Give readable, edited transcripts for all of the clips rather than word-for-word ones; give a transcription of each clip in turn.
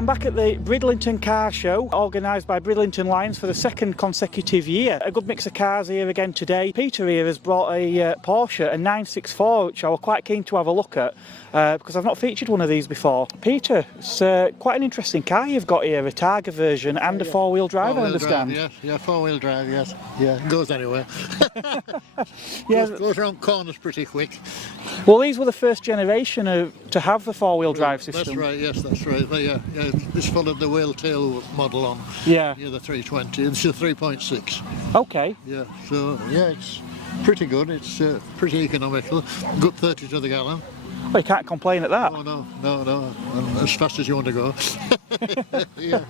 I'm back at the Bridlington Car Show, organised by Bridlington Lions for the second consecutive year. A good mix of cars here again today. Peter here has brought a Porsche, a 964, which I was quite keen to have a look at because I've not featured one of these before. Peter, it's quite an interesting car you've got here, a Targa version and a four-wheel drive, I understand. Drive, yes. Yeah, four-wheel drive, yes. Yeah, it goes anywhere. Yeah, goes around corners pretty quick. Well, these were the first generation to have the four-wheel drive system. That's right, yes, that's right. This followed the wheel-tail model on. Yeah. Yeah, the 320. It's a 3.6. Okay. Yeah, so yeah, it's pretty good. It's pretty economical. Good 30 to the gallon. Well, you can't complain at that. Oh, no. And as fast as you want to go. Yeah.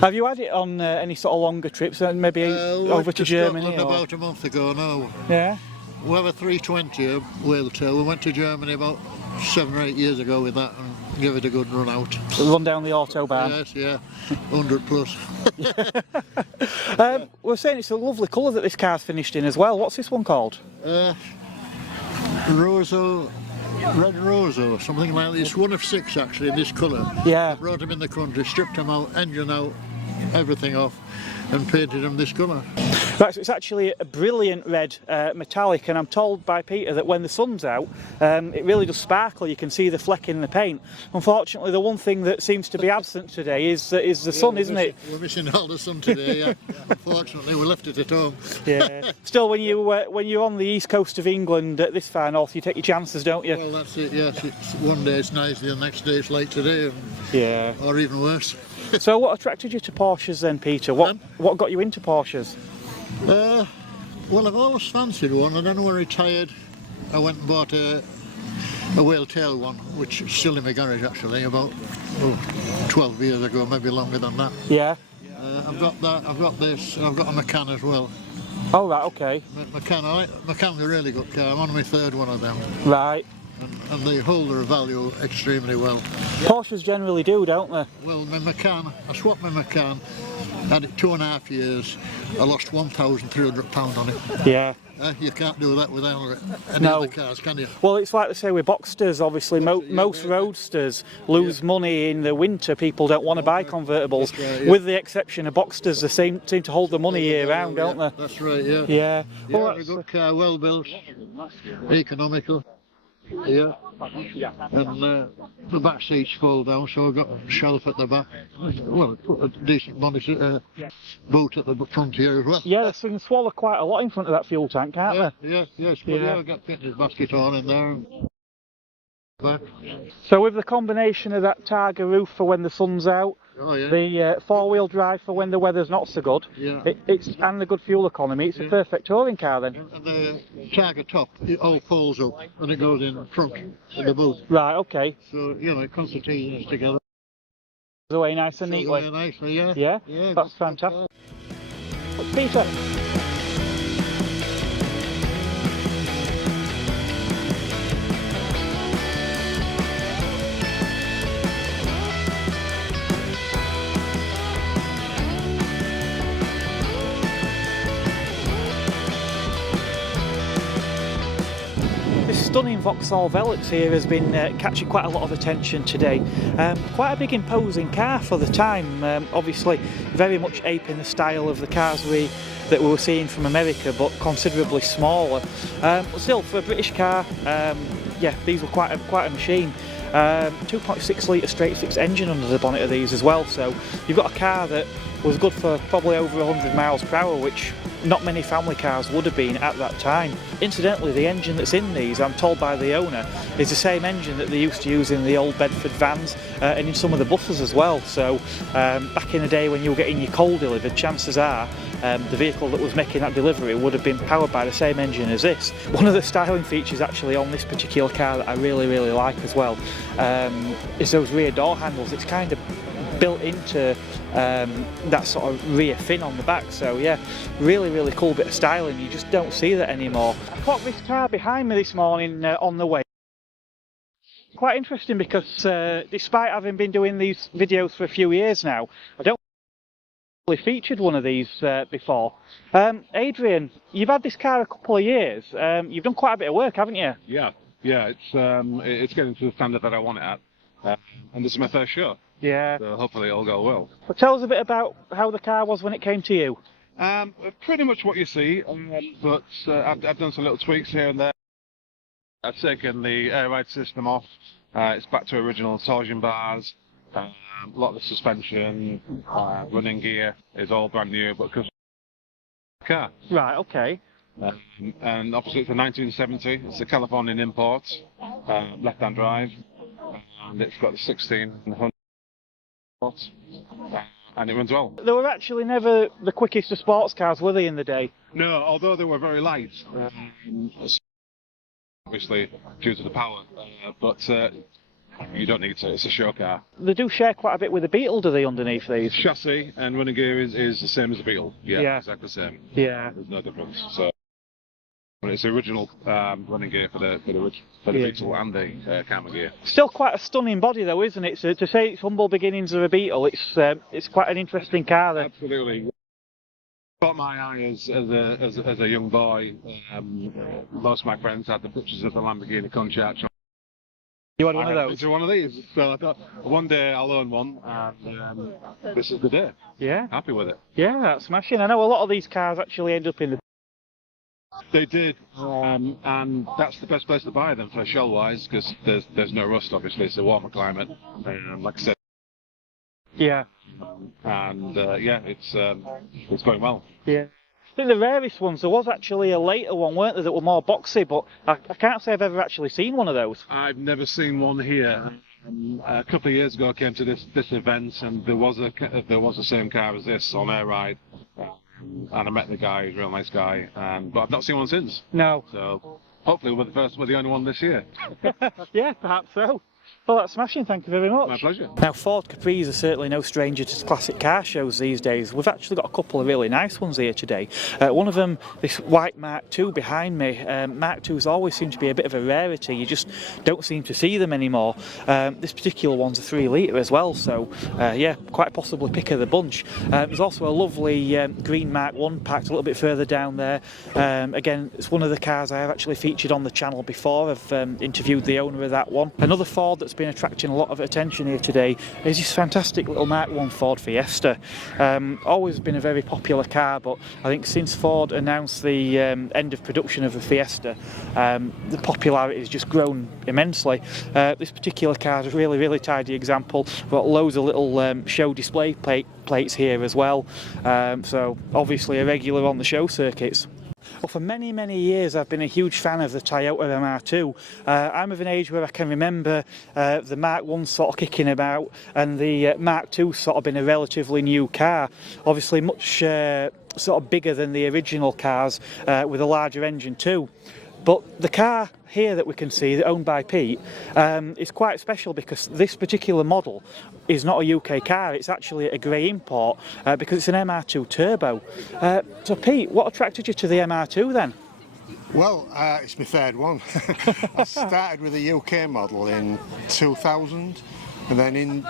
Have you had it on any sort of longer trips, maybe over to Germany? About a month ago now. Yeah. We have a 320 wheel-tail. We went to Germany about 7 or 8 years ago with that and gave it a good run out. Run down the autobahn. Yes, yeah, 100 plus. We're saying it's a lovely colour that this car's finished in as well. What's this one called? Rosso, Red Rosso, something like this. It's one of 6 actually in this colour. Yeah. I brought them in the country, stripped them out, engine out, everything off, and painted them this colour. Right, so it's actually a brilliant red metallic, and I'm told by Peter that when the sun's out it really does sparkle. You can see the fleck in the paint. Unfortunately, the one thing that seems to be absent today is the sun, isn't it? We're missing all the sun today, yeah. Unfortunately, we left it at home. Yeah. Still, when you're on the east coast of England this far north, you take your chances, don't you? Well, that's it, yes. One day it's nice, the next day it's like today. Yeah. Or even worse. So what attracted you to Porsches then, Peter? What got you into Porsches? Well, I've always fancied one, and then when I retired I went and bought a whale-tail one, which is still in my garage actually, about 12 years ago, maybe longer than that. Yeah. I've got that, I've got this, and I've got a Macan as well. Oh right, okay. Macan's a really good car. I'm on my 3rd one of them. Right. And they hold their value extremely well. Porsches generally do, don't they? Well, my Macan, I swapped my Macan, had it 2.5 years, I lost £1,300 on it. Yeah. You can't do that with any other cars, can you? Well, it's like they say with Boxsters, obviously, most roadsters lose money in the winter. People don't want to buy convertibles, with the exception of Boxsters. They seem to hold the money year round, don't they? That's right, yeah. Yeah. Well, a good car, well built, economical. Yeah, and the back seats fold down, so I've got a shelf at the back. Well, put a decent monitor, boot at the front here as well. Yeah, they can swallow quite a lot in front of that fuel tank, can't they? Yeah, I've got fitness basket on in there. Back. So with the combination of that Targa roof for when the sun's out, the four-wheel drive for when the weather's not so good, and the good fuel economy, it's a perfect touring car then. And the Targa top, it all folds up and it goes in front of the boot. Right, okay. So, it concertines together. Away nice and neatly. Away nicely, yeah. Yeah, that's fantastic. Peter. This stunning Vauxhall Alex here has been catching quite a lot of attention today. Quite a big imposing car for the time, obviously very much aping the style of the cars that we were seeing from America, but considerably smaller. Still, for a British car, yeah, these were quite a machine. 2.6 litre straight six engine under the bonnet of these as well, so you've got a car that was good for probably over 100 miles per hour, which not many family cars would have been at that time. Incidentally, the engine that's in these, I'm told by the owner, is the same engine that they used to use in the old Bedford vans and in some of the buses as well. So back in the day when you were getting your coal delivered, chances are the vehicle that was making that delivery would have been powered by the same engine as this. One of the styling features actually on this particular car that I really like as well is those rear door handles. It's kind of built into that sort of rear fin on the back, so yeah, really cool bit of styling. You just don't see that anymore. I caught this car behind me this morning on the way. Quite interesting because despite having been doing these videos for a few years now, I don't really featured one of these before. Adrian, you've had this car a couple of years. You've done quite a bit of work, haven't you? Yeah, it's getting to the standard that I want it at, and this is my first show. Yeah. So hopefully it'll go well. Well, tell us a bit about how the car was when it came to you. Pretty much what you see, but I've done some little tweaks here and there. I've taken the air ride system off. It's back to original torsion bars. A lot of the suspension, running gear is all brand new, but because car. Right, okay. And obviously it's a 1970. It's a Californian import, left-hand drive, and it's got the 1600. And it runs well. They were actually never the quickest of sports cars, were they, in the day? No, although they were very light, obviously due to the power, but you don't need to, it's a show car. They do share quite a bit with the Beetle, do they, underneath these? Chassis and running gear is the same as the Beetle. Yeah, exactly the same. Yeah. There's no difference. So it's the original running gear for the Beetle and the Karman Ghia. Still quite a stunning body though, isn't it? So to say it's humble beginnings of a Beetle, it's quite an interesting car then. Absolutely. Caught my eye as a young boy. Most of my friends had the pictures of the Lamborghini Countach. You had one of those? Into one of these. So I thought one day I'll own one, and this is the day. Yeah. Happy with it. Yeah, that's smashing. I know a lot of these cars actually end up in the... They did, and that's the best place to buy them for shell-wise, because there's no rust. Obviously, it's a warmer climate. Like I said. Yeah. And yeah, it's going well. Yeah. I think the rarest ones, there was actually a later one, weren't there, that were more boxy, but I can't say I've ever actually seen one of those. I've never seen one here. A couple of years ago I came to this event, and there was the same car as this on air ride. And I met the guy, he's a real nice guy, but I've not seen one since. No. So hopefully we're the only one this year. Yeah, perhaps so. Well, that's smashing, thank you very much. My pleasure. Now, Ford Capris are certainly no stranger to classic car shows these days. We've actually got a couple of really nice ones here today. One of them, this white Mark II behind me. Mark IIs always seem to be a bit of a rarity. You just don't seem to see them anymore. This particular one's a 3 litre as well, so yeah, quite possibly pick of the bunch. There's also a lovely green Mark I packed a little bit further down there. Again, it's one of the cars I have actually featured on the channel before. I've interviewed the owner of that one. Another Ford that's been attracting a lot of attention here today is this fantastic little Mark I Ford Fiesta. Always been a very popular car, but I think since Ford announced the end of production of the Fiesta, the popularity has just grown immensely. This particular car is a really, really tidy example. We've got loads of little show display plates here as well, so obviously a regular on the show circuits. Well, for many, many years I've been a huge fan of the Toyota MR2. I'm of an age where I can remember the Mark I sort of kicking about and the Mark II sort of being a relatively new car. Obviously much sort of bigger than the original cars with a larger engine too. But the car here that we can see, owned by Pete, is quite special because this particular model is not a UK car, it's actually a grey import because it's an MR2 Turbo. So Pete, what attracted you to the MR2 then? Well, it's my third one. I started with a UK model in 2000, and then in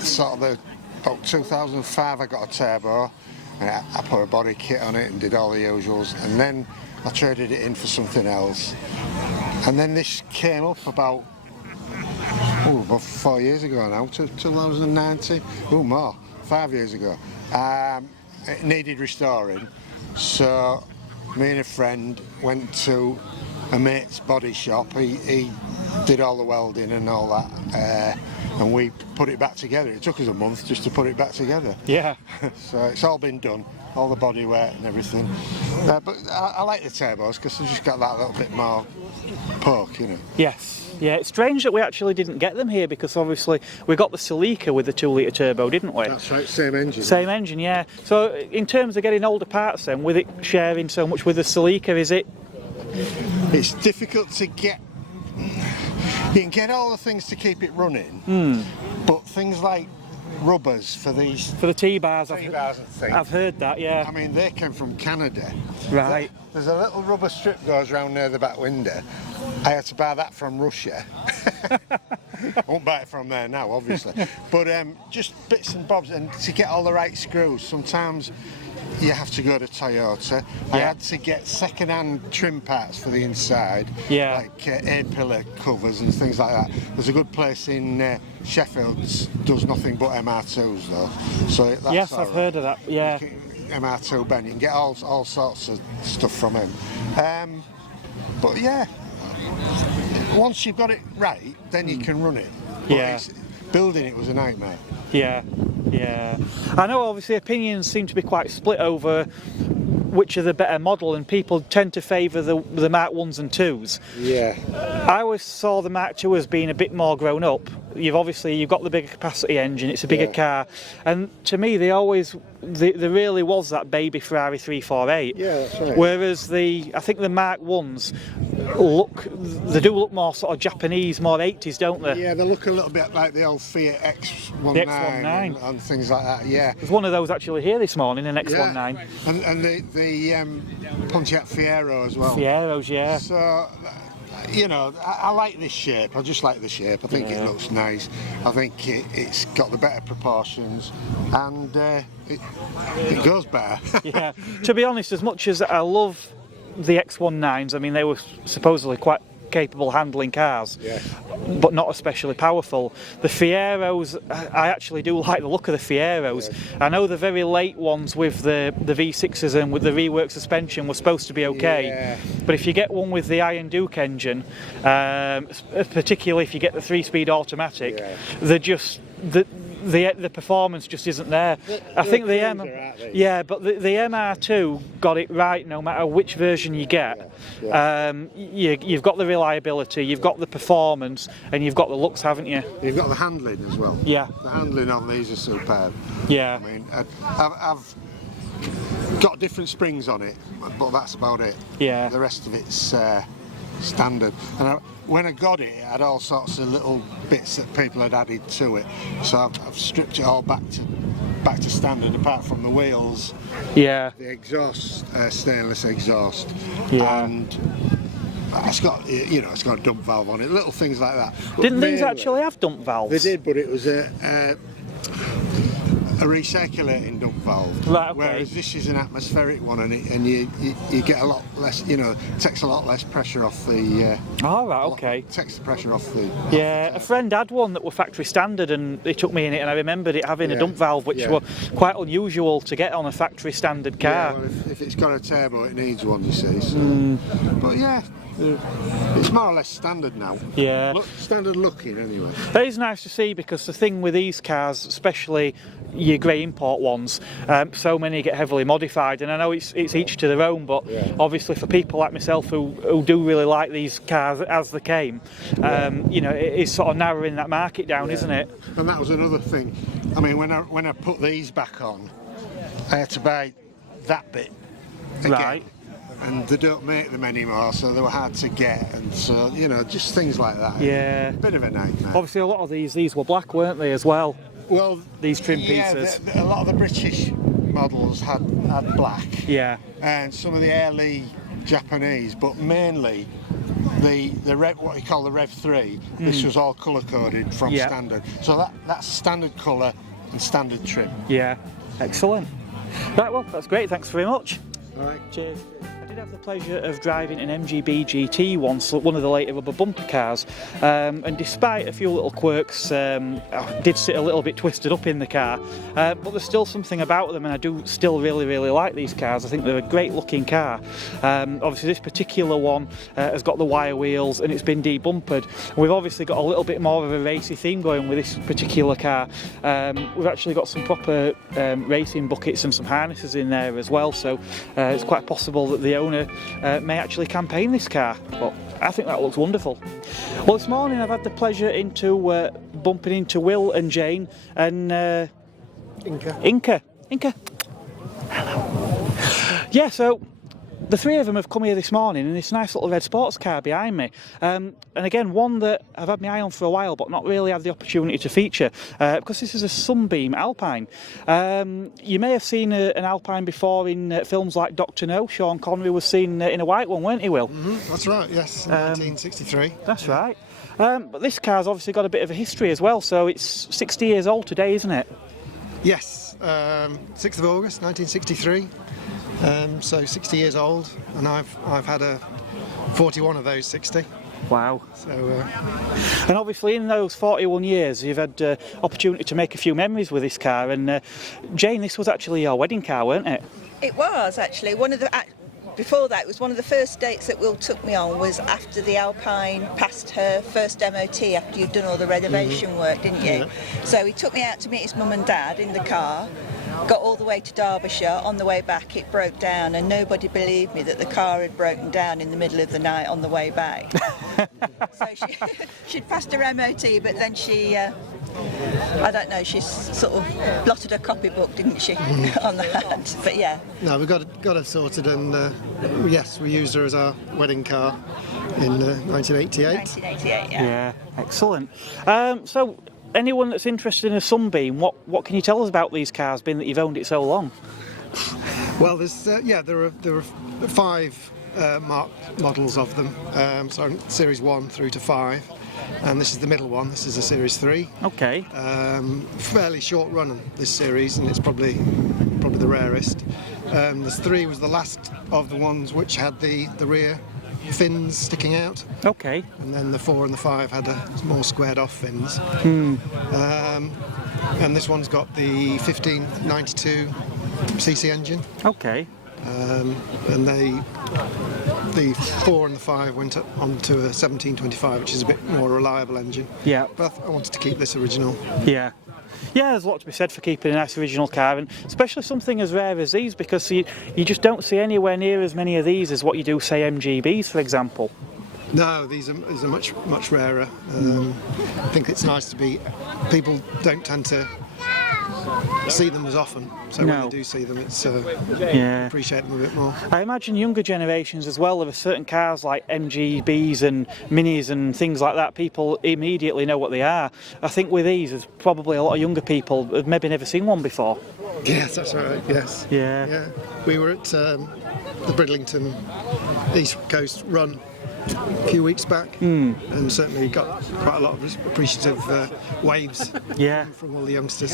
sort of about 2005 I got a turbo, and I put a body kit on it and did all the usuals, and then I traded it in for something else. And then this came up about 4 years ago now, 2019, more, 5 years ago. It needed restoring, so me and a friend went to a mate's body shop. He did all the welding and all that, and we put it back together. It took us a month just to put it back together. Yeah. So it's all been done, all the bodywork and everything. But I like the turbos because they've just got that little bit more poke, you know. Yes. Yeah, it's strange that we actually didn't get them here because obviously we got the Celica with the 2 litre turbo, didn't we? That's right, same engine. Same engine, yeah. So in terms of getting older parts then, with it sharing so much with the Celica, is it? It's difficult to get. You can get all the things to keep it running, but things like rubbers for these... For the T-bars, T-bars and things. I've heard that, yeah. I mean, they came from Canada. Right. There's a little rubber strip goes round near the back window. I had to buy that from Russia. I won't buy it from there now, obviously. But just bits and bobs, and to get all the right screws. Sometimes you have to go to Toyota. I had to get second-hand trim parts for the inside, like A-pillar covers and things like that. There's a good place in Sheffield that does nothing but MR2s though. So that's yes, I've heard of that. Yeah. MR2 Ben, you can get all sorts of stuff from him. But yeah, once you've got it right, then you can run it. But building it was a nightmare. Yeah. I know obviously opinions seem to be quite split over which are the better model, and people tend to favour the Mark 1s and 2s. Yeah. I always saw the Mark 2 as being a bit more grown up. You've got the bigger capacity engine, it's a bigger car, and to me there really was that baby Ferrari 348. Yeah, that's right. Whereas I think the Mark 1s do look more sort of Japanese, more 80s, don't they? Yeah, they look a little bit like the old Fiat X19, the X19. And things like that. Yeah. There's one of those actually here this morning, an X19. Yeah. And the Pontiac Fiero as well. Fieros, yeah. So, you know, I like this shape. I just like the shape. I think it looks nice. I think it's got the better proportions, and it goes better. Yeah. To be honest, as much as I love the X19s, I mean, they were supposedly quite capable handling cars, but not especially powerful. The Fieros, I actually do like the look of the Fieros. I know the very late ones with the V6s and with the reworked suspension were supposed to be okay, but if you get one with the Iron Duke engine, particularly if you get the 3-speed automatic, they're just the performance just isn't there. I think the MR2 got it right no matter which version you get. You've got the reliability, you've got the performance, and you've got the looks, haven't you? You've got the handling as well. Yeah. The handling on these are superb. Yeah. I mean, I've got different springs on it, but that's about it. Yeah. The rest of it's standard. And when I got it, it had all sorts of little bits that people had added to it. So I've stripped it all back to standard, apart from the wheels. Yeah. The exhaust, stainless exhaust. Yeah. And it's got, it's got a dump valve on it, little things like that. But didn't these actually have dump valves? They did, but it was a recirculating dump valve, right, okay. Whereas this is an atmospheric one, and you get a lot less, it takes a lot less pressure off the takes the pressure off the a friend had one that were factory standard, and they took me in it, and I remembered it having a dump valve, which were quite unusual to get on a factory standard car. Well, if it's got a turbo, it needs one, you see. So. But it's more or less standard now. Yeah. Standard looking, anyway. That is nice to see, because the thing with these cars, especially your grey import ones, so many get heavily modified, and I know it's each to their own, but obviously for people like myself who do really like these cars as they came, it is sort of narrowing that market down, isn't it? And that was another thing. I mean, when I put these back on, I had to buy that bit again. Right. And they don't make them anymore, so they were hard to get, and so just things like that. Yeah. Bit of a nightmare. Obviously, a lot of these were black, weren't they, as well? Well, these trim pieces. A lot of the British models had black. Yeah. And some of the early Japanese, but mainly the Rev, what you call the Rev 3. This was all colour coded from standard. So that's standard colour and standard trim. Yeah. Excellent. Right. Well, that's great. Thanks very much. All right. Cheers. I did have the pleasure of driving an MGB GT once, one of the later rubber bumper cars, and despite a few little quirks, I did sit a little bit twisted up in the car, but there's still something about them, and I do still really like these cars. I think they're a great looking car. Obviously this particular one has got the wire wheels, and it's been debumpered. We've obviously got a little bit more of a racy theme going with this particular car. We've actually got some proper racing buckets and some harnesses in there as well, so it's quite possible that the owner may actually campaign this car, but I think that looks wonderful. Well, this morning I've had the pleasure bumping into Will and Jane and Inca. Hello. Yeah, so the three of them have come here this morning in this nice little red sports car behind me, and again one that I've had my eye on for a while but not really had the opportunity to feature, because this is a Sunbeam Alpine. You may have seen an Alpine before in films like Dr. No. Sean Connery was seen in a white one, weren't he, Will? That's right, yes, in 1963. That's right. But this car's obviously got a bit of a history as well, so it's 60 years old today, isn't it? Yes, 6th of August 1963, so 60 years old, and I've had a 41 of those 60. Wow. So, and obviously in those 41 years you've had opportunity to make a few memories with this car, and Jane, this was actually your wedding car, weren't it? It was actually before that, it was one of the first dates that Will took me on, was after the Alpine passed her first MOT after you'd done all the renovation work, didn't you? Yeah. So he took me out to meet his mum and dad in the car, got all the way to Derbyshire. On the way back it broke down, and nobody believed me that the car had broken down in the middle of the night on the way back. So she'd passed her MOT, but then she I don't know, she sort of blotted her copybook, didn't she, on that? But yeah. no, we got her sorted, and yes, we used her as our wedding car in 1988. 1988, Yeah, excellent. So anyone that's interested in a Sunbeam, what can you tell us about these cars, being that you've owned it so long? Well, there's there are 5 models of them, so Series 1 through to 5. And this is the middle one. This is a Series 3. Okay. Fairly short run on this series, and it's probably the rarest. This 3 was the last of the ones which had the rear fins sticking out. Okay. And then the 4 and the 5 had more squared off fins. And this one's got the 1592cc engine. Okay. And the 4 and the 5 went onto a 1725, which is a bit more reliable engine. Yeah. But I wanted to keep this original. Yeah. Yeah, there's a lot to be said for keeping a nice original car, and especially something as rare as these, because you just don't see anywhere near as many of these as what you do, say, MGBs, for example. No, these are much rarer. I think it's nice to be. People don't tend to see them as often, so when they do see them, it's appreciate them a bit more. I imagine younger generations as well, there are certain cars like MGBs and Minis and things like that, people immediately know what they are. I think with these, there's probably a lot of younger people who've maybe never seen one before. Yes, that's right, yes. Yeah. We were at the Bridlington East Coast run a few weeks back, and certainly got quite a lot of appreciative waves from all the youngsters.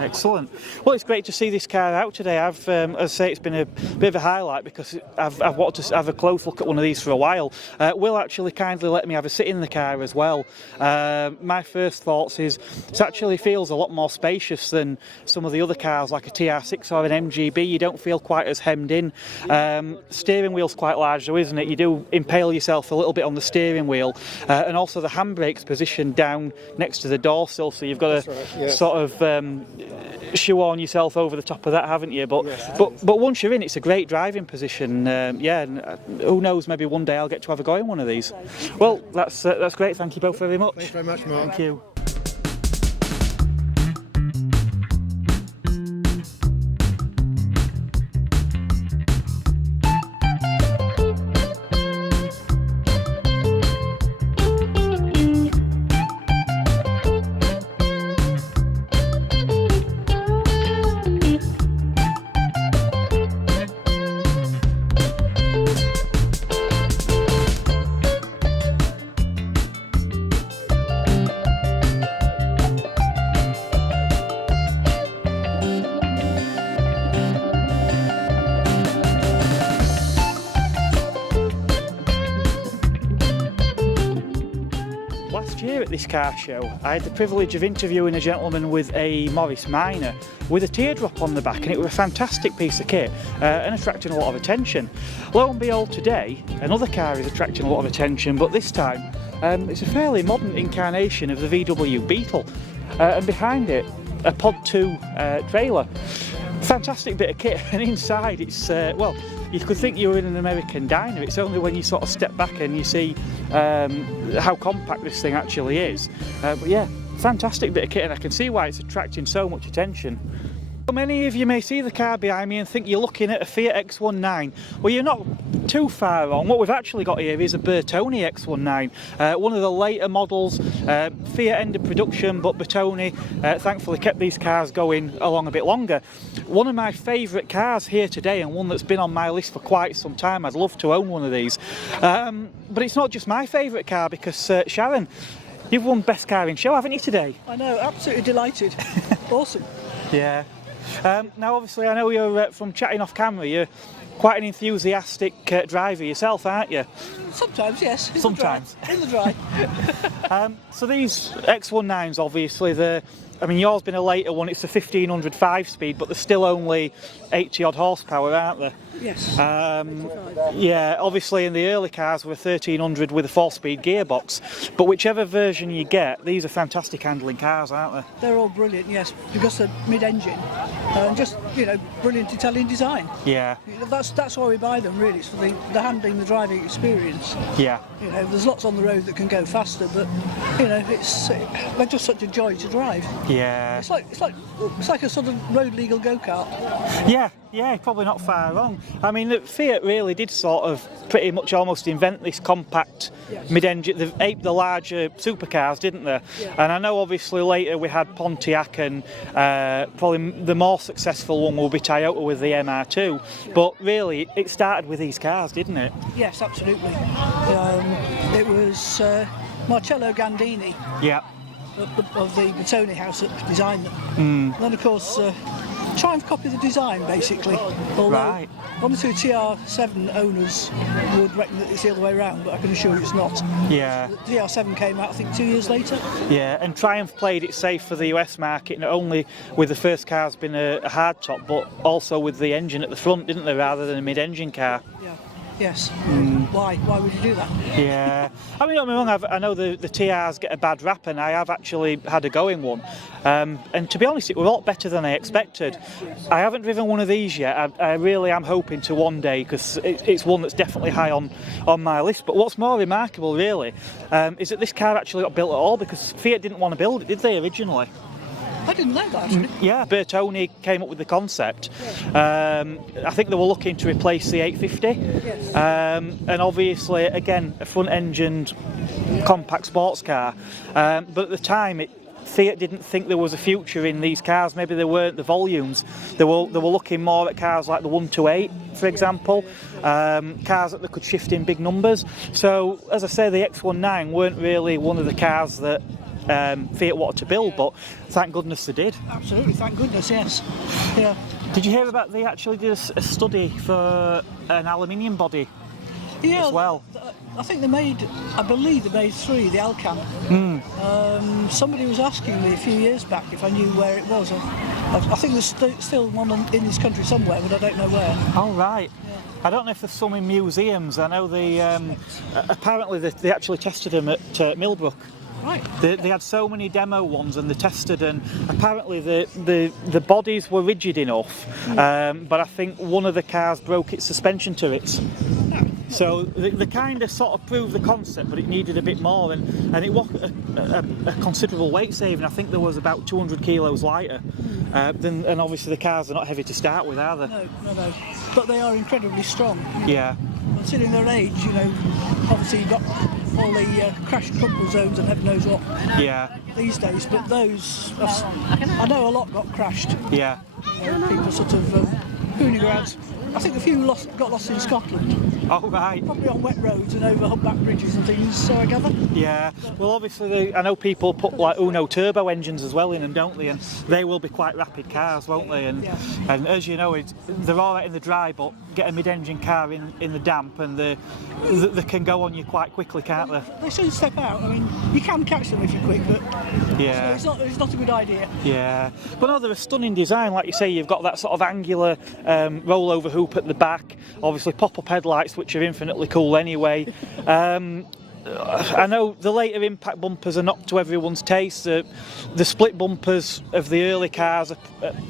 Excellent. Well, it's great to see this car out today. As I say, it's been a bit of a highlight because I've wanted to have a close look at one of these for a while. Will actually kindly let me have a sit in the car as well. My first thoughts is it actually feels a lot more spacious than some of the other cars like a TR6 or an MGB. You don't feel quite as hemmed in. Steering wheel's quite large though, isn't it? You do impale yourself a little bit on the steering wheel, and also the handbrake's positioned down next to the door sill, so you've got to sort of shoehorn yourself over the top of that, haven't you? But once you're in, it's a great driving position. And who knows, maybe one day I'll get to have a go in one of these. Well, that's great. Thank you both very much. Thanks very much, Mark. Thank you. At this car show, I had the privilege of interviewing a gentleman with a Morris Minor with a teardrop on the back, and it was a fantastic piece of kit and attracting a lot of attention. Lo and behold, today another car is attracting a lot of attention, but this time it's a fairly modern incarnation of the VW Beetle, and behind it a Pod 2 trailer. Fantastic bit of kit, and inside it's well, you could think you were in an American diner. It's only when you sort of step back and you see how compact this thing actually is. But yeah, fantastic bit of kit, and I can see why it's attracting so much attention. Many of you may see the car behind me and think you're looking at a Fiat X19. Well, you're not too far wrong. What we've actually got here is a Bertone X19, one of the later models. Fiat ended production, but Bertone thankfully kept these cars going along a bit longer. One of my favourite cars here today, and one that's been on my list for quite some time. I'd love to own one of these. But it's not just my favourite car, because Sharon, you've won Best Car in Show, haven't you, today? I know, absolutely delighted. Awesome. Yeah. Now, obviously, I know you're from chatting off camera. You're quite an enthusiastic driver yourself, aren't you? Sometimes, yes. Sometimes. In the dry. So these X19s, obviously, I mean, yours been a later one. It's a 1500 5-speed, but they're still only 80 odd horsepower, aren't they? Yes. Yeah, obviously in the early cars were 1300 with a 4-speed gearbox, but whichever version you get, these are fantastic handling cars, aren't they? They're all brilliant, yes, because they're mid-engine and just, you know, brilliant Italian design. Yeah. That's why we buy them, really. It's for the handling, the driving experience. Yeah. You know, there's lots on the road that can go faster, but you know, they're just such a joy to drive. Yeah. It's like a sort of road legal go-kart. Yeah, probably not far wrong. I mean, Fiat really did sort of pretty much almost invent this compact mid-engine. They aped the larger supercars, didn't they? Yeah. And I know obviously later we had Pontiac, and probably the more successful one will be Toyota with the MR2. But really, it started with these cars, didn't it? Yes, absolutely. It was Marcello Gandini. Yeah. Of the Bertone house that designed them. Then, of course, Triumph copied the design, basically. Although Right. one or two TR7 owners would reckon that it's the other way around, but I can assure you it's not. Yeah. The TR7 came out, I think, 2 years later. Yeah, and Triumph played it safe for the US market, not only with the first cars being a hardtop, but also with the engine at the front, didn't they, rather than a mid-engine car? Yeah. Yes. Why? Why would you do that? Yeah. I mean, don't get me wrong, I know the TRs get a bad rap, and I have actually had a go in one. And to be honest, it was a lot better than I expected. I haven't driven one of these yet. I really am hoping to one day, because it's one that's definitely high on my list. But what's more remarkable, really, is that this car actually got built at all, because Fiat didn't want to build it, did they, originally? I didn't know that, actually. Yeah, Bertone came up with the concept. I think they were looking to replace the 850. Yes. And obviously, again, a front-engined compact sports car. But at the time, Fiat didn't think there was a future in these cars. Maybe they weren't the volumes. They were looking more at cars like the 128, for example, cars that they could shift in big numbers. So, as I say, the X19 weren't really one of the cars that Fiat wanted to build, but thank goodness they did. Absolutely, thank goodness, yes. Yeah. Did you hear about they actually did a study for an aluminium body as well? I think I believe they made 3, the Alcan. Somebody was asking me a few years back if I knew where it was. I think there's still one in this country somewhere, but I don't know where. Oh, right. Yeah. I don't know if there's some in museums. I know apparently they actually tested them at Millbrook. Right. They had so many demo ones, and they tested, and apparently the bodies were rigid enough, but I think one of the cars broke its suspension turrets. So they kind of sort of proved the concept, but it needed a bit more, and it was a considerable weight saving. I think there was about 200 kilos lighter, and obviously the cars are not heavy to start with, are they? No. But they are incredibly strong. Yeah. Considering their age, you know, obviously you've got all the crash crumple zones and heaven knows what. Yeah. These days, but those, I know a lot got crashed. Yeah. You know, people sort of hooning around. I think a few got lost in Scotland. Oh, right. Probably on wet roads and over humpback bridges and things, so I gather. Yeah, well obviously I know people put like Uno Turbo engines as well in them, don't they? And they will be quite rapid cars, won't they? And as you know, they're all right in the dry, but get a mid-engine car in the damp and they can go on you quite quickly, can't they? They soon step out. I mean, you can catch them if you're quick, but yeah, it's not a good idea. Yeah, but no, they're a stunning design. Like you say, you've got that sort of angular rollover hoop at the back, obviously pop-up headlights, which are infinitely cool anyway. I know the later impact bumpers are not to everyone's taste. The split bumpers of the early cars,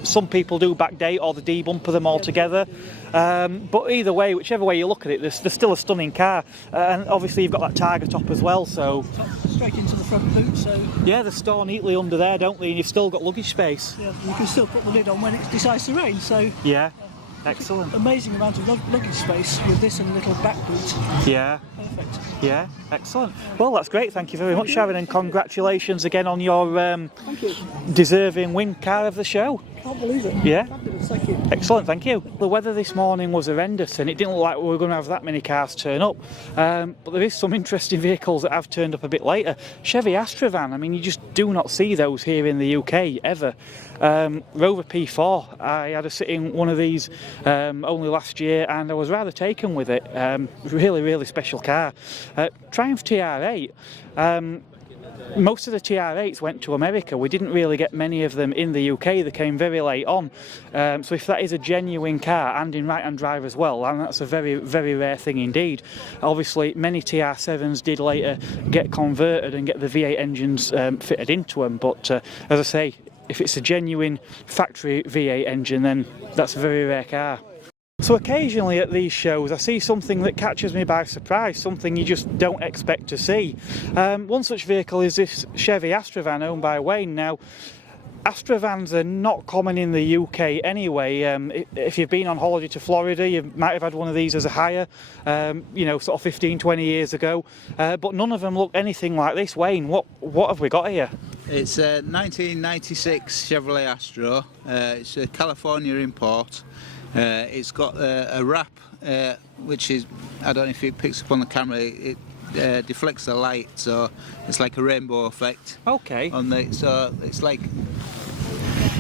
some people do backdate or the debumper them altogether. But either way, whichever way you look at it, they're still a stunning car. And obviously you've got that Targa top as well, so... Straight into the front boot, so... Yeah, they store neatly under there, don't they? And you've still got luggage space. Yeah, you can still put the lid on when it decides to rain, so... Yeah. Excellent. Amazing amount of luggage space with this and a little back boot. Yeah. Perfect. Yeah, excellent. Well, that's great. Thank you very much, Sharon, and congratulations again on your deserving win car of the show. Can't believe it. Yeah. Fabulous, thank you. Excellent, thank you. The weather this morning was horrendous and it didn't look like we were going to have that many cars turn up. But there is some interesting vehicles that have turned up a bit later. Chevy Astra van, I mean, you just do not see those here in the UK ever. Rover P4, I had a sit in one of these only last year and I was rather taken with it. Really, really special car. Triumph TR8. Most of the TR8s went to America. We didn't really get many of them in the UK. They came very late on. So if that is a genuine car and in right-hand drive as well, and that's a very, very rare thing indeed. Obviously, many TR7s did later get converted and get the V8 engines fitted into them. But as I say, if it's a genuine factory V8 engine, then that's a very rare car. So occasionally at these shows I see something that catches me by surprise, something you just don't expect to see. One such vehicle is this Chevy Astro van owned by Wayne. Now, Astra vans are not common in the UK anyway. If you've been on holiday to Florida, you might have had one of these as a hire, you know, sort of 15, 20 years ago. But none of them look anything like this. Wayne, what have we got here? It's a 1996 Chevrolet Astro. It's a California import. It's got a wrap, which is, I don't know if it picks up on the camera, it deflects the light, so it's like a rainbow effect. Okay. So it's like...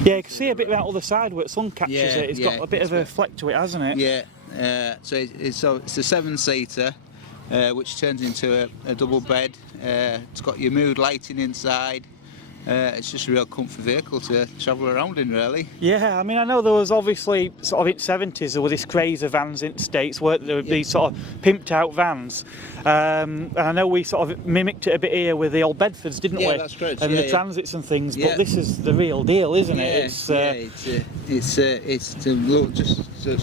Yeah, you can see a bit about the other side where the sun catches it. It's got a bit of a fleck to it, hasn't it? Yeah. So it's a 7-seater, which turns into a double bed. It's got your mood lighting inside. It's just a real comfy vehicle to travel around in, really. Yeah, I mean, I know there was obviously sort of in the 70s there was this craze of vans in the States where there would be sort of pimped out vans. And I know we sort of mimicked it a bit here with the old Bedfords, didn't we? Yeah, that's correct. And the Transits and things, but this is the real deal, isn't it? It's just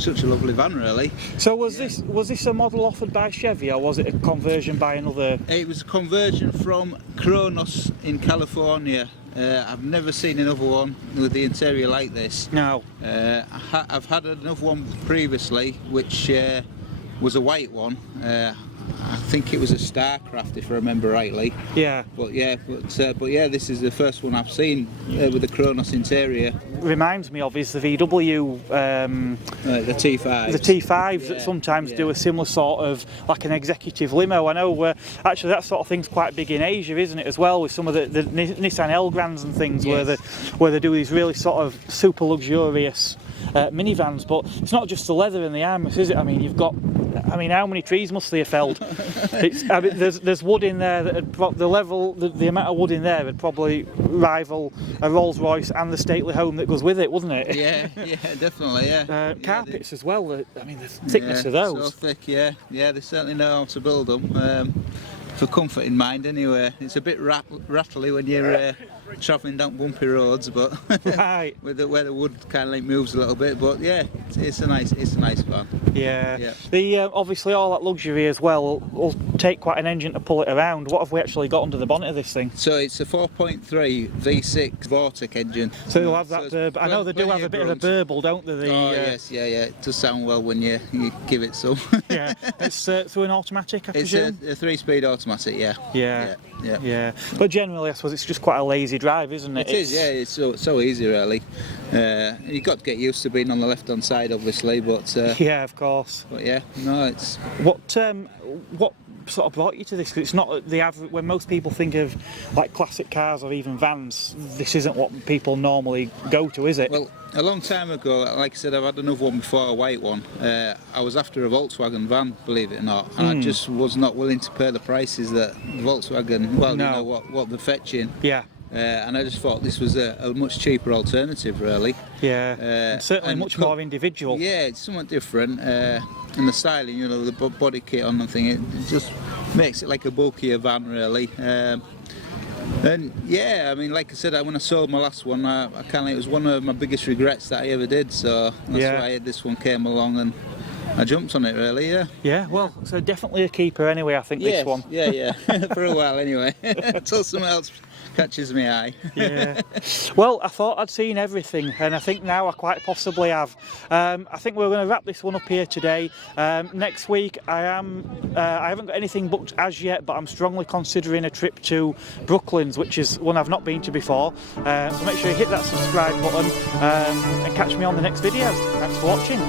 such a lovely van, really. So was this a model offered by Chevy, or was it a conversion by another? It was a conversion from Kronos in California. I've never seen another one with the interior like this. No. I've had another one previously, which was a white one. I think it was a Starcraft, if I remember rightly. Yeah. But this is the first one I've seen with the Kronos interior. Reminds me of is the VW, the T5s. The T5s that sometimes do a similar sort of like an executive limo. I know actually that sort of thing's quite big in Asia, isn't it, as well, with some of the Nissan Elgrans and things, where they do these really sort of super luxurious minivans. But it's not just the leather and the armrest, is it? I mean, you've got, I mean, how many trees must they have felled? I mean, there's wood in there that had the amount of wood in there would probably rival a Rolls Royce and the stately home that goes with it, wouldn't it? Yeah, definitely, yeah. Carpets as well. I mean, the thickness of those. So thick, yeah. They certainly know how to build them. For comfort in mind, anyway. It's a bit rattly when you're travelling down bumpy roads, but right. where the wood kind of like moves a little bit. But yeah, it's a nice van. Yeah. The obviously all that luxury as well will take quite an engine to pull it around. What have we actually got under the bonnet of this thing? So it's a 4.3 V6 Vortec engine. So they'll have that. I know they do have a bit of a burble, don't they? Yes, yeah. It does sound well when you give it some. Yeah. It's through an automatic, I presume. It's a 3-speed automatic. Yeah. But generally, I suppose it's just quite a lazy drive, isn't it? It is. Yeah. It's so easy, really. You've got to get used to being on the left-hand side, obviously, but yeah, of course. But yeah, no, it's what sort of brought you to this? 'Cause it's not the average. When most people think of like classic cars or even vans, this isn't what people normally go to, is it? Well, a long time ago, like I said, I've had another one before, a white one. I was after a Volkswagen van, believe it or not, and I just was not willing to pay the prices that Volkswagen, you know what they're fetching. Yeah. And I just thought this was a much cheaper alternative, really. Yeah. Certainly much more individual. Yeah, it's somewhat different. And the styling, you know, the body kit on the thing, it just makes it like a bulkier van, really. And yeah, I mean, like I said, when I sold my last one, it was one of my biggest regrets that I ever did. So that's why this one came along and I jumped on it, really. Yeah. Well, so definitely a keeper anyway. I think this one. Yeah. For a while anyway. Until something else catches my eye. Yeah. Well, I thought I'd seen everything, and I think now I quite possibly have. I think we're going to wrap this one up here today. Next week I haven't got anything booked as yet, but I'm strongly considering a trip to Brooklands, which is one I've not been to before. So make sure you hit that subscribe button and catch me on the next video. Thanks for watching.